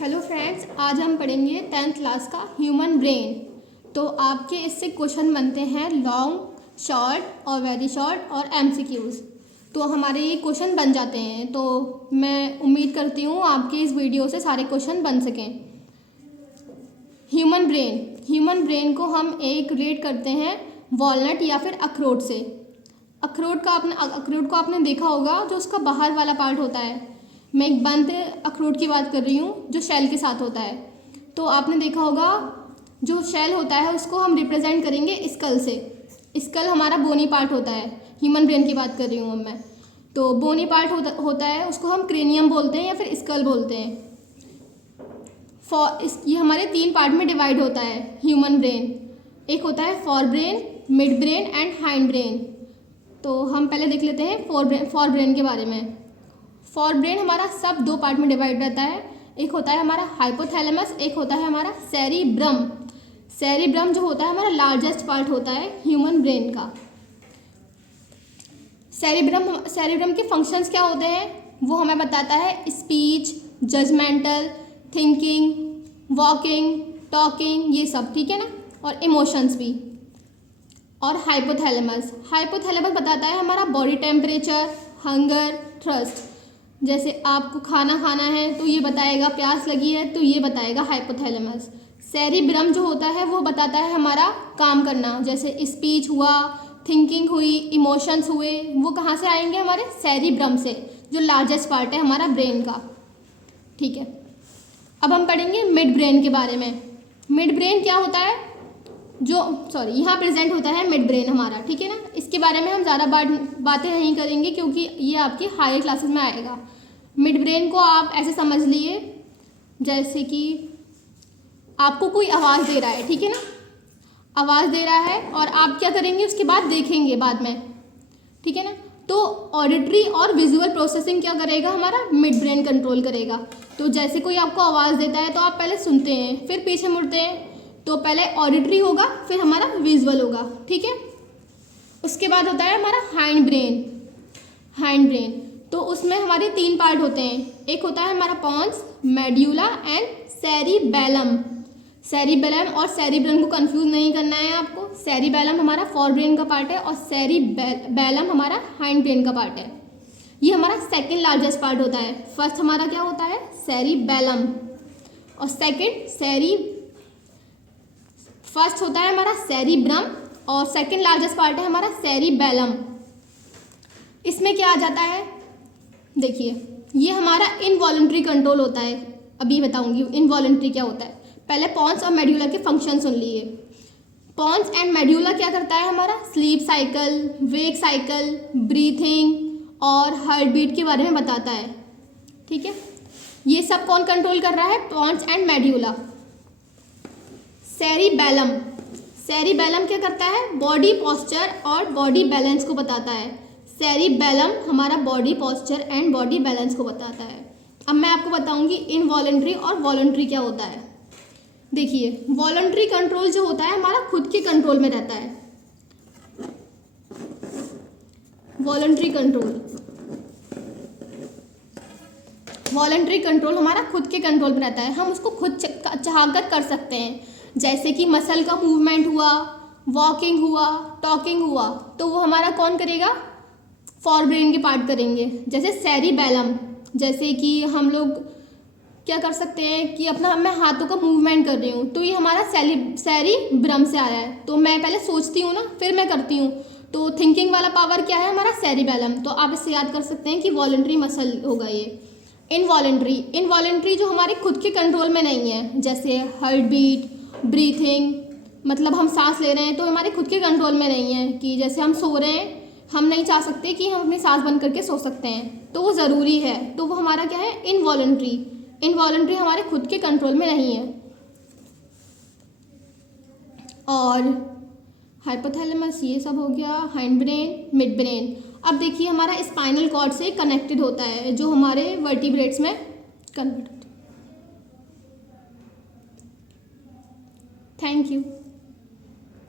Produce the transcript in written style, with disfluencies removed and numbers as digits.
Hello friends, आज हम पढ़ेंगे 10th क्लास का ह्यूमन ब्रेन। तो आपके इससे क्वेश्चन बनते हैं लॉन्ग, शॉर्ट और वेरी शॉर्ट और एमसीक्यूज़। तो हमारे ये क्वेश्चन बन जाते हैं। तो मैं उम्मीद करती हूँ आपके इस वीडियो से सारे क्वेश्चन बन सकें। ह्यूमन ब्रेन को हम एक रिलेट करते हैं वॉलनट या फिर अखरोट से। अखरोट को आपने देखा होगा, जो उसका बाहर वाला पार्ट होता है। मैं एक बंद अखरोट की बात कर रही हूँ जो शेल के साथ होता है। तो आपने देखा होगा जो शेल होता है उसको हम रिप्रेजेंट करेंगे स्कल से। स्कल हमारा बोनी पार्ट होता है। ह्यूमन ब्रेन की बात कर रही हूँ अब मैं। तो बोनी पार्ट होता है, उसको हम क्रेनियम बोलते हैं या फिर स्कल बोलते हैं। ये हमारे 3 पार्ट में डिवाइड होता है ह्यूमन ब्रेन। एक होता है for brain, mid brain and hind brain. तो हम पहले देख लेते हैं फॉर ब्रेन के बारे में। फॉर ब्रेन हमारा सब 2 पार्ट में डिवाइड रहता है। एक होता है हमारा हाइपोथैलेमस, एक होता है हमारा सेरिब्रम। सेरिब्रम जो होता है हमारा लार्जेस्ट पार्ट होता है ह्यूमन ब्रेन का। सेरिब्रम के फंक्शंस क्या होते हैं वो हमें बताता है speech, judgemental, thinking, walking, talking, ये सब, ठीक है ना, और इमोशंस भी। और हाइपोथैलेमस बताता है हमारा बॉडी टेम्परेचर, हंगर, थ्रस्ट। जैसे आपको खाना खाना है तो ये बताएगा, प्यास लगी है तो ये बताएगा हाइपोथैलेमस। सेरिब्रम जो होता है वो बताता है हमारा काम करना, जैसे स्पीच हुआ, थिंकिंग हुई, इमोशंस हुए, वो कहाँ से आएंगे? हमारे सेरिब्रम से, जो लार्जेस्ट पार्ट है हमारा ब्रेन का। ठीक है, अब हम पढ़ेंगे मिड ब्रेन के बारे में। मिड ब्रेन क्या होता है? यहाँ प्रेजेंट होता है मिड ब्रेन हमारा, ठीक है ना। इसके बारे में हम ज़्यादा बातें नहीं करेंगे क्योंकि ये आपकी हायर क्लासेस में आएगा। मिड ब्रेन को आप ऐसे समझ लिए जैसे कि आपको कोई आवाज़ दे रहा है, ठीक है ना, आवाज़ दे रहा है और आप क्या करेंगे उसके बाद देखेंगे बाद में, ठीक है ना। तो ऑडिटरी और विजुअल प्रोसेसिंग क्या करेगा? हमारा मिड ब्रेन कंट्रोल करेगा। तो जैसे कोई आपको आवाज़ देता है तो आप पहले सुनते हैं, फिर पीछे मुड़ते हैं। तो पहले ऑडिटरी होगा, फिर हमारा विजुअल होगा, ठीक है। उसके बाद होता है हमारा हाइंड ब्रेन। तो उसमें हमारे 3 पार्ट होते हैं। एक होता है हमारा pons, medulla and cerebellum. Cerebellum और सेरिब्रम को कंफ्यूज नहीं करना है आपको। सेरिबेलम हमारा फॉर ब्रेन का पार्ट है और सेरिबेलम हमारा हाइंड ब्रेन का पार्ट है। ये हमारा सेकेंड लार्जेस्ट पार्ट होता है। फर्स्ट हमारा क्या होता है? सेरिबेलम, और फर्स्ट होता है हमारा सेरिब्रम और सेकेंड लार्जेस्ट पार्ट है हमारा सेरिबेलम। इसमें क्या आ जाता है? देखिए, ये हमारा इनवॉलंटरी कंट्रोल होता है। अभी बताऊंगी इनवॉलंटरी क्या होता है। पहले पॉन्स और मेड्यूला के फंक्शन सुन लिए। पॉन्स एंड मेड्यूला क्या करता है? हमारा sleep cycle, wake cycle, breathing और हार्ट बीट के बारे में बताता है, ठीक है। ये सब कौन कंट्रोल कर रहा है? Pond's and medulla. सेरिबेलम क्या करता है? बॉडी पोस्चर और बॉडी बैलेंस को बताता है। सेरिबेलम हमारा body posture and body balance को बताता है। अब मैं आपको बताऊंगी इनवॉलंटरी और वॉलंटरी क्या होता है। देखिए, वॉलंटरी कंट्रोल जो होता है हमारा खुद के कंट्रोल में रहता है। वॉलंटरी कंट्रोल हमारा खुद के कंट्रोल में रहता है। हम उसको खुद चाहकर कर सकते हैं। जैसे कि मसल का मूवमेंट हुआ, वॉकिंग हुआ, टॉकिंग हुआ, तो वो हमारा कौन करेगा? फॉर ब्रेन के पार्ट करेंगे। जैसे सेरिबेलम, जैसे कि हम लोग क्या कर सकते हैं कि मैं हाथों का मूवमेंट कर रही हूँ तो ये हमारा सेरिब्रम से आया है। तो मैं पहले सोचती हूँ ना, फिर मैं करती हूँ। तो थिंकिंग वाला पावर क्या है? हमारा सेरिबेलम। तो आप इससे याद कर सकते हैं कि वॉलंटरी मसल होगा ये। इनवॉलंटरी जो हमारे खुद के कंट्रोल में नहीं है, जैसे हार्ट बीट, ब्रीथिंग, मतलब हम सांस ले रहे हैं तो हमारे खुद के कंट्रोल में नहीं है। कि जैसे हम सो रहे हैं, हम नहीं चाह सकते कि हम अपनी सांस बंद करके सो सकते हैं, तो वो ज़रूरी है। तो वो हमारा क्या है? इनवॉलंटरी हमारे खुद के कंट्रोल में नहीं है। और हाइपोथैलेमस ये सब हो गया, हाइंड ब्रेन, मिड ब्रेन। अब देखिए, हमारा स्पाइनल कॉर्ड से कनेक्टेड होता है जो हमारे वर्टिब्रेट्स में कन्वर्ट होता है। Thank you.